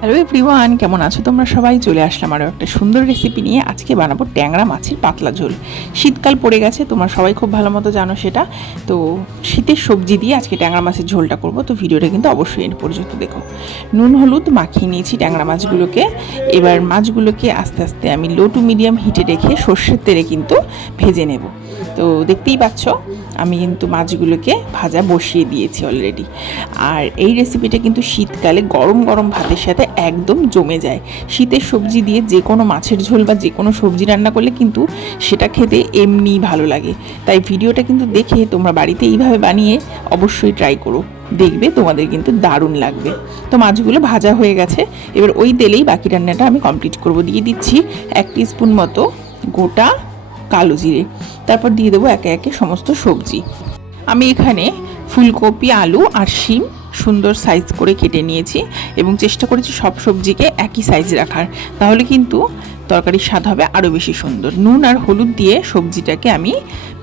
Hello everyone, কেমন আছো তোমরা সবাই? চলে আসলাম আরও একটা সুন্দর রেসিপি নিয়ে। আজকে বানাবো ট্যাংরা মাছের পাতলা ঝোল। শীতকাল পড়ে গেছে, তোমরা সবাই খুব ভালো মতো জানো সেটা। তো শীতের সবজি দিয়ে আজকে ট্যাংরা মাছের ঝোলটা করব। তো ভিডিওটা কিন্তু অবশ্যই এর পর্যন্ত দেখো। নুন হলুদ মাখিয়ে নিয়েছি ট্যাংরা মাছগুলোকে। এবার মাছগুলোকে আস্তে আস্তে আমি লো টু মিডিয়াম হিটে রেখে সর্ষের তেলে কিন্তু ভেজে নেব। তো দেখতেই পাচ্ছ আমি কিন্তু মাছগুলোকে ভাজা বসিয়ে দিয়েছি অলরেডি। আর এই রেসিপিটা কিন্তু শীতকালে গরম গরম ভাতের সাথে একদম জমে যায়। শীতের সবজি দিয়ে যে কোনো মাছের ঝোল বা যে কোনো সবজি রান্না করলে কিন্তু সেটা খেতে এমনিই ভালো লাগে। তাই ভিডিওটা কিন্তু দেখে তোমরা বাড়িতে এইভাবে বানিয়ে অবশ্যই ট্রাই করো, দেখবে তোমাদের কিন্তু দারুণ লাগবে। তো মাছগুলো ভাজা হয়ে গেছে, এবার ওই তেলেই বাকি রান্নাটা আমি কমপ্লিট করব। দিয়ে দিচ্ছি 1 টিস্পুন মতো গোটা কালো জিরে, তারপর দিয়ে দেবো একে একে সমস্ত সবজি। আমি এখানে ফুলকপি, আলু আর শিম সুন্দর সাইজ করে কেটে নিয়েছি এবং চেষ্টা করেছি সব সবজিকে একই সাইজ রাখার, তাহলে কিন্তু তরকারির স্বাদ হবে আরও বেশি সুন্দর। নুন আর হলুদ দিয়ে সবজিটাকে আমি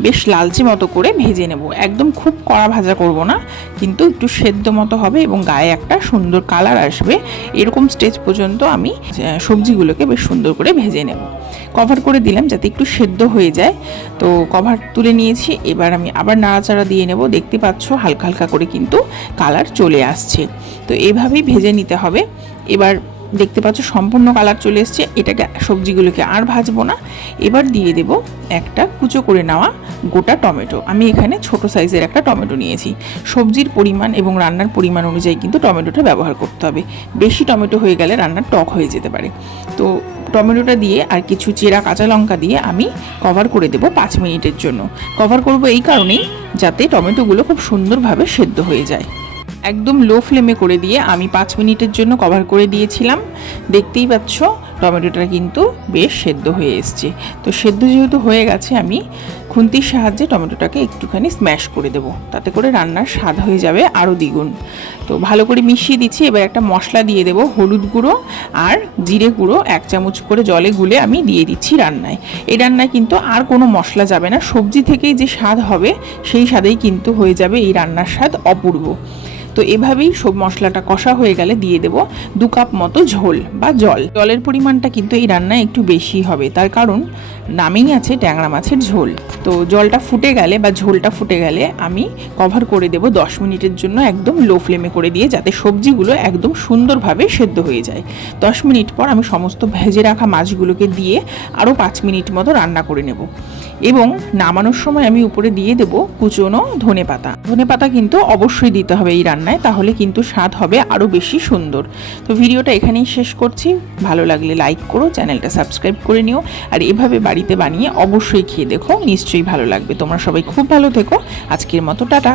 বেশ লালচে মতো করে ভেজে নেব। একদম খুব কড়া ভাজা করব না, কিন্তু একটু সেদ্ধ মতো হবে এবং গায়ে একটা সুন্দর কালার আসবে। এরকম স্টেজ পর্যন্ত আমি সবজিগুলোকে বেশ সুন্দর করে ভেজে নেব। কভার করে দিলাম যাতে একটু সেদ্ধ হয়ে যায়। তো কভার তুলে নিয়েছি, এবার আমি আবার নাড়াচাড়া দিয়ে নেব। দেখতে পাচ্ছ হালকা হালকা করে কিন্তু কালার চলে আসছে। তো এইভাবেই ভেজে নিতে হবে। এবার দেখতে পাচ্ছ সম্পূর্ণ কালার চলে এসছে। এটাকে সবজিগুলোকে আর ভাজবো না। এবার দিয়ে দেব একটা কুচো করে নেওয়া গোটা টমেটো। আমি এখানে ছোট সাইজের একটা টমেটো নিয়েছি। সবজির পরিমাণ এবং রান্নার পরিমাণ অনুযায়ী কিন্তু টমেটোটা ব্যবহার করতে হবে। বেশি টমেটো হয়ে গেলে রান্নার টক হয়ে যেতে পারে। তো টমেটোটা দিয়ে আর কিছু চেরা কাঁচা লঙ্কা দিয়ে আমি কভার করে দেব 5 মিনিটের জন্য। কভার করব এই কারণেই যাতে টমেটোগুলো খুব সুন্দরভাবে সেদ্ধ হয়ে যায়। একদম লো ফ্লেমে করে দিয়ে আমি 5 মিনিটের জন্য কভার করে দিয়েছিলাম। দেখতেই পাচ্ছ টমেটোটা কিন্তু বেশ সেদ্ধ হয়ে এসছে। তো সেদ্ধ যেহেতু হয়ে গেছে, আমি খুন্তির সাহায্যে টমেটোটাকে একটুখানি স্ম্যাশ করে দেবো, তাতে করে রান্নার স্বাদ হয়ে যাবে আরও দ্বিগুণ। তো ভালো করে মিশিয়ে দিচ্ছি। এবার একটা মশলা দিয়ে দেবো, হলুদ গুঁড়ো আর জিরে গুঁড়ো 1 চামচ করে জলে গুলে আমি দিয়ে দিচ্ছি রান্নায়। এই রান্নায় কিন্তু আর কোনো মশলা যাবে না। সবজি থেকেই যে স্বাদ হবে সেই স্বাদেই কিন্তু হয়ে যাবে এই রান্নার স্বাদ অপূর্ব। তো এভাবেই সব মশলাটা কষা হয়ে গেলে দিয়ে দেব 2 কাপ মতো ঝোল বা জল। জলের পরিমাণটা কিন্তু এই রান্নায় একটু বেশি হবে, তার কারণ নামেই আছে ট্যাংরা মাছের ঝোল। তো জলটা ফুটে গেলে বা ঝোলটা ফুটে গেলে আমি কভার করে দেব 10 মিনিটের জন্য, একদম লো ফ্লেমে করে দিয়ে, যাতে সবজিগুলো একদম সুন্দরভাবে সেদ্ধ হয়ে যায়। 10 মিনিট পর আমি সমস্ত ভেজে রাখা মাছগুলোকে দিয়ে আরও 5 মিনিট মতো রান্না করে নেব। এবং নামানোর সময় আমি উপরে দিয়ে দেব কুচনো ধনেপাতা। ধনেপাতা কিন্তু অবশ্যই দিতে হবে এই রান্নায়, তাহলে কিন্তু স্বাদ হবে আরও বেশি সুন্দর। তো ভিডিওটা এখানেই শেষ করছি। ভালো লাগলে লাইক করো, চ্যানেলটা সাবস্ক্রাইব করে নিও, আর এভাবে বাড়িতে বানিয়ে অবশ্যই খেয়ে দেখো, নিশ্চয়ই ভালো লাগবে। তোমরা সবাই খুব ভালো থেকো। আজকের মতো টাটা।